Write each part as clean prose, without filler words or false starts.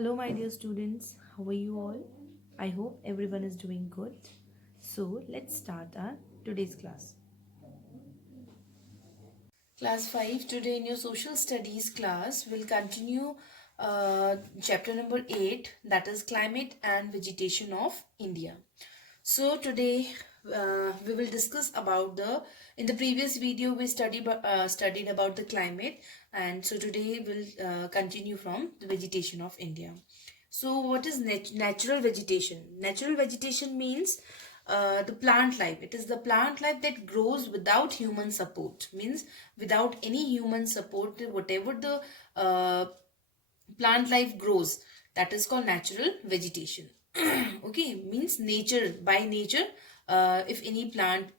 Hello, my dear students. How are you all? I hope everyone is doing good. So, let's start our today's class. Class 5, today in your social studies class, we'll continue chapter number 8, that is climate and vegetation of India. So today we will discuss about in the previous video we studied about the climate, and so today we'll continue from the vegetation of India. So what is natural vegetation? Natural vegetation means the plant life. It is the plant life that grows without human support. Means without any human support, whatever the plant life grows, that is called natural vegetation. Okay, means nature, by nature, if any plant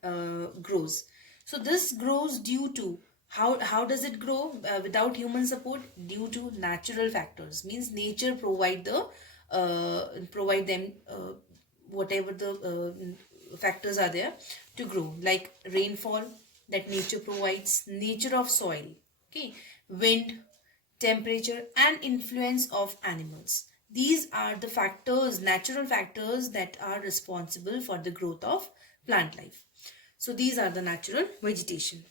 grows. So this grows due to how does it grow without human support? Due to natural factors. Means nature provide them whatever the factors are there to grow, like rainfall that nature provides, nature of soil, okay, wind, temperature, and influence of animals. These are the factors, natural factors, that are responsible for the growth of plant life. So these are the natural vegetation.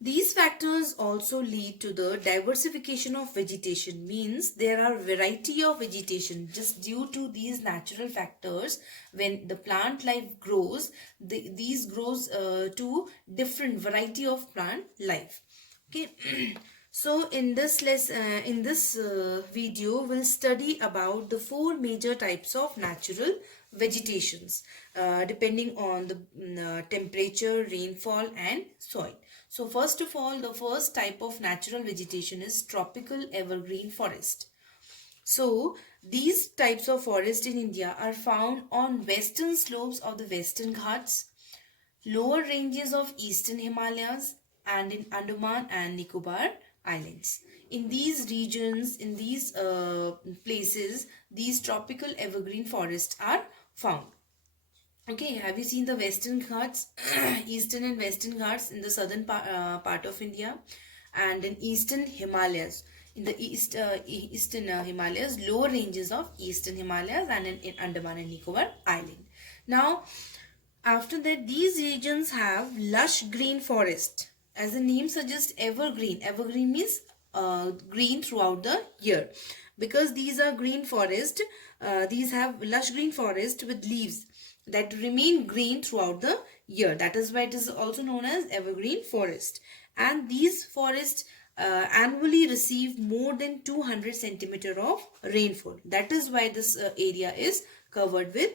These factors also lead to the diversification of vegetation. Means there are variety of vegetation just due to these natural factors. When the plant life grows, these grows to different variety of plant life. Okay. So in this video we'll study about the 4 major types of natural vegetations depending on the temperature, rainfall, and soil. So first of all, the first type of natural vegetation is tropical evergreen forest. So these types of forest in India are found on western slopes of the Western Ghats, lower ranges of eastern Himalayas, and in Andaman and Nicobar Islands. In these regions, in these places, these tropical evergreen forests are found. Okay, have you seen the Western Ghats, Eastern and Western Ghats in the southern part of India, and in Eastern Himalayas, in the Eastern Himalayas, lower ranges of Eastern Himalayas, and in Andaman and Nicobar Island. Now, after that, these regions have lush green forest. As the name suggests, evergreen. Evergreen means green throughout the year. Because these are green forest, these have lush green forest with leaves that remain green throughout the year. That is why it is also known as evergreen forest. And these forests annually receive more than 200 centimeter of rainfall. That is why this area is covered with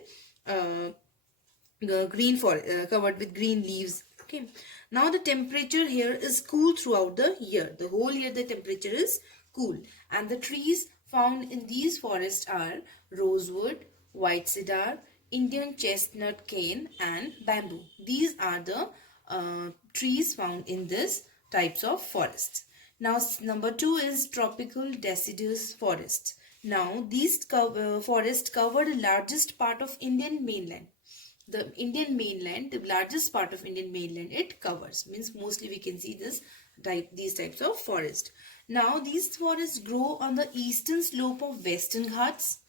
covered with green leaves. Okay. Now the temperature here is cool throughout the year. The whole year the temperature is cool. And the trees found in these forests are rosewood, white cedar, Indian chestnut cane, and bamboo. These are the trees found in this types of forests. Now number 2 is tropical deciduous forest. Now these forests cover the largest part of Indian mainland. The Indian mainland, the largest part of Indian mainland it covers. Means mostly we can see these types of forest. Now these forests grow on the eastern slope of Western Ghats.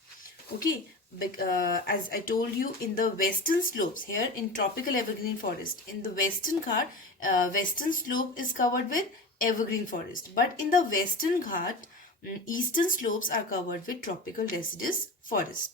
Okay, as I told you, in the western slopes, here in tropical evergreen forest, in the Western Ghat, western slope is covered with evergreen forest. But in the Western Ghat, eastern slopes are covered with tropical deciduous forest.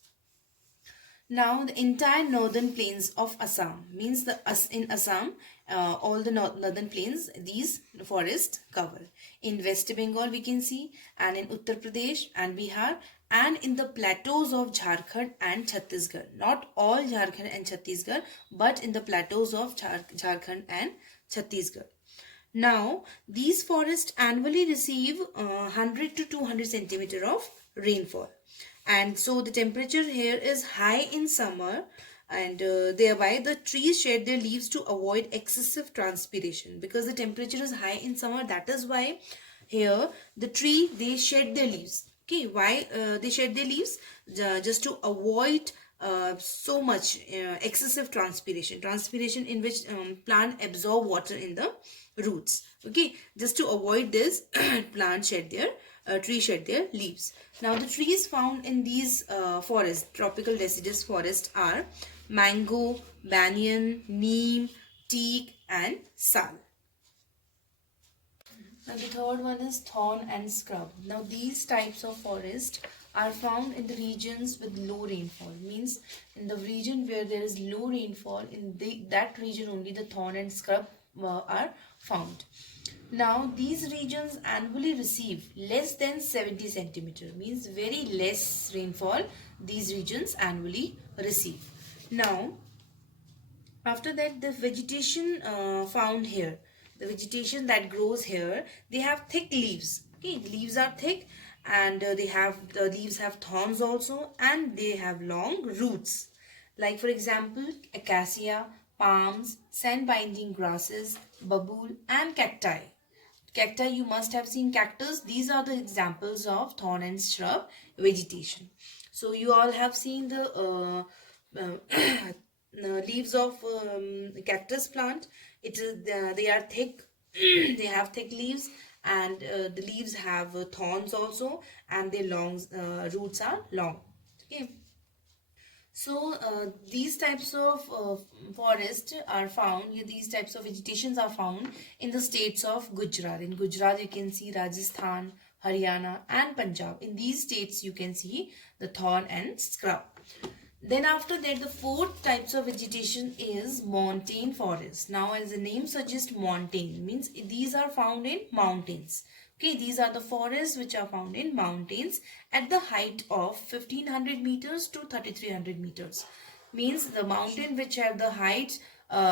Now the entire northern plains of Assam, means in Assam, all the northern plains these forests cover. In West Bengal we can see, and in Uttar Pradesh and Bihar, and in the plateaus of Jharkhand and Chhattisgarh. Not all Jharkhand and Chhattisgarh, but in the plateaus of Jharkhand and Chhattisgarh. Now these forests annually receive 100 to 200 centimeter of rainfall. And so the temperature here is high in summer, and thereby the trees shed their leaves to avoid excessive transpiration. Because the temperature is high in summer, that is why here the tree they shed their leaves. Okay, why they shed their leaves? Just to avoid so much excessive transpiration in which plant absorb water in the roots. Okay, just to avoid this plant shed their trees shed their leaves. Now the trees found in these forests, tropical deciduous forest, are mango, banyan, neem, teak and sal. Now the third one is thorn and scrub. Now these types of forest are found in the regions with low rainfall. Means in the region where there is low rainfall, in that region only the thorn and scrub are found. Now these regions annually receive less than 70 centimeter. Means very less rainfall these regions annually receive. Now after that, the vegetation found here, the vegetation that grows here, they have thick leaves. Okay, leaves are thick, and the leaves have thorns also, and they have long roots. Like for example, acacia, palms, sand-binding grasses, babul, and cacti. Cacti, you must have seen cactus. These are the examples of thorn and scrub vegetation. So you all have seen the leaves of cactus plant. It is they are thick. They have thick leaves, and the leaves have thorns also, and their long roots are long. Okay. So these types of forest are found, these types of vegetations are found in the states of Gujarat. In Gujarat you can see Rajasthan, Haryana and Punjab. In these states you can see the thorn and scrub. Then after that, the fourth types of vegetation is montane forest. Now as the name suggests, montane means these are found in mountains. Okay, these are the forests which are found in mountains at the height of 1500 meters to 3300 meters. Means the mountain which have the height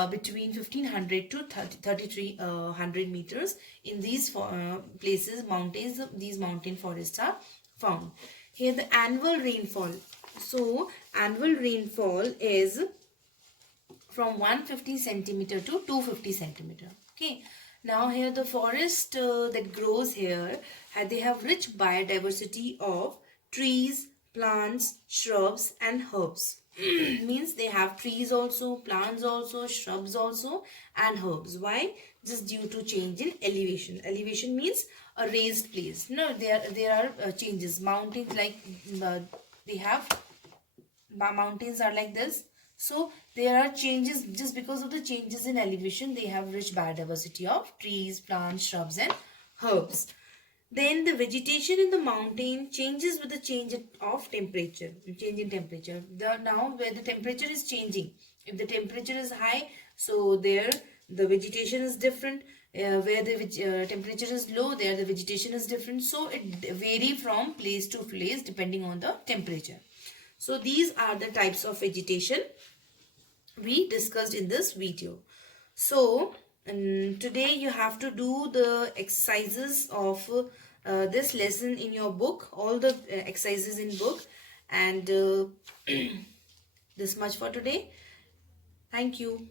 between 1500 to 3300 meters. In these places, mountains, these mountain forests are found. Here the annual rainfall. So annual rainfall is from 150 centimeter to 250 centimeter. Okay. Now here the forest that grows here, they have rich biodiversity of trees, plants, shrubs and herbs. Means they have trees also, plants also, shrubs also and herbs. Why? Just due to change in elevation. Elevation means a raised place. No, there are changes. Mountains like they have mountains are like this. So there are changes just because of the changes in elevation. They have rich biodiversity of trees, plants, shrubs and herbs. Then the vegetation in the mountain changes with the change of temperature. Change in temperature. Now where the temperature is changing. If the temperature is high, so there the vegetation is different. Where the temperature is low, there the vegetation is different. So it vary from place to place depending on the temperature. So these are the types of vegetation we discussed in this video. So today you have to do the exercises of this lesson in your book, all the exercises in book, and this much for today. Thank you.